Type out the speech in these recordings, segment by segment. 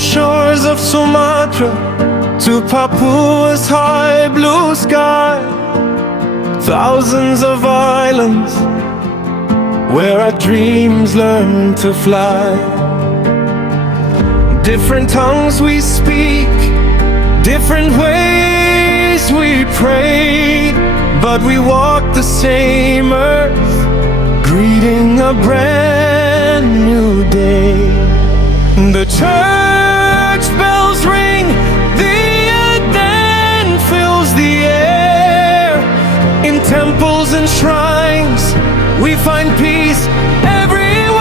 shores of Sumatra to Papua's high blue sky. Thousands of islands where our dreams learn to fly. Different tongues we speak, different ways we pray, but we walk the same earth, greeting a brand new day. The church bells ring, the Advent fills the air. In temples and shrines, we find peace everywhere.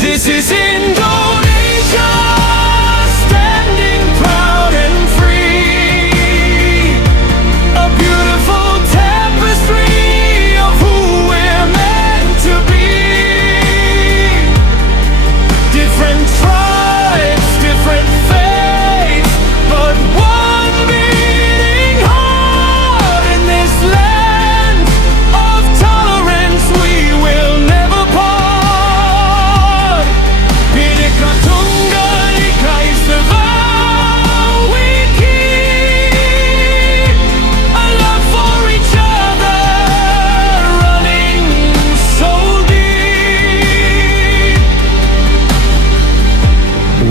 This is Indonesia, standing proud and free. A beautiful tapestry of who we're meant to be. Different tribes, different faiths, but one beating heart. In this land of tolerance, we will never part. Bhinneka Tunggal Ika is the vow we keep. A love for each other, running so deep.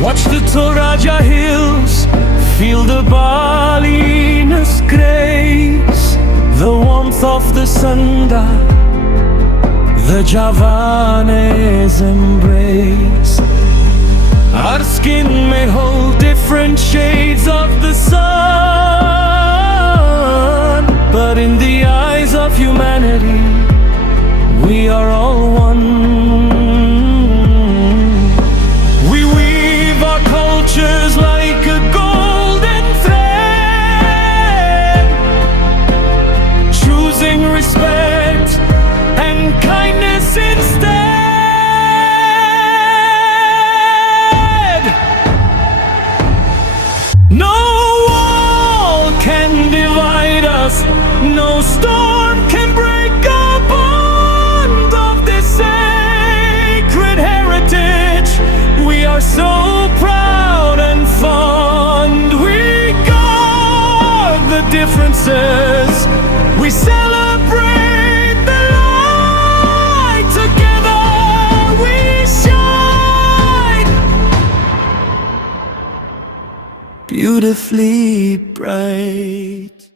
Watch the Toraja hills, feel the Balinas grace, the warmth of the Sunda, the Javanes embrace. Our skin may hold different shades of the sun, but in the eyes of humanity, we are all one. We weave our cultures like a golden thread, choosing respect and kindness instead. No wall can divide us, no storm can break our bond of this sacred heritage. We are so proud and fond. We guard the differences, we celebrate the light. Together we shine, beautifully bright.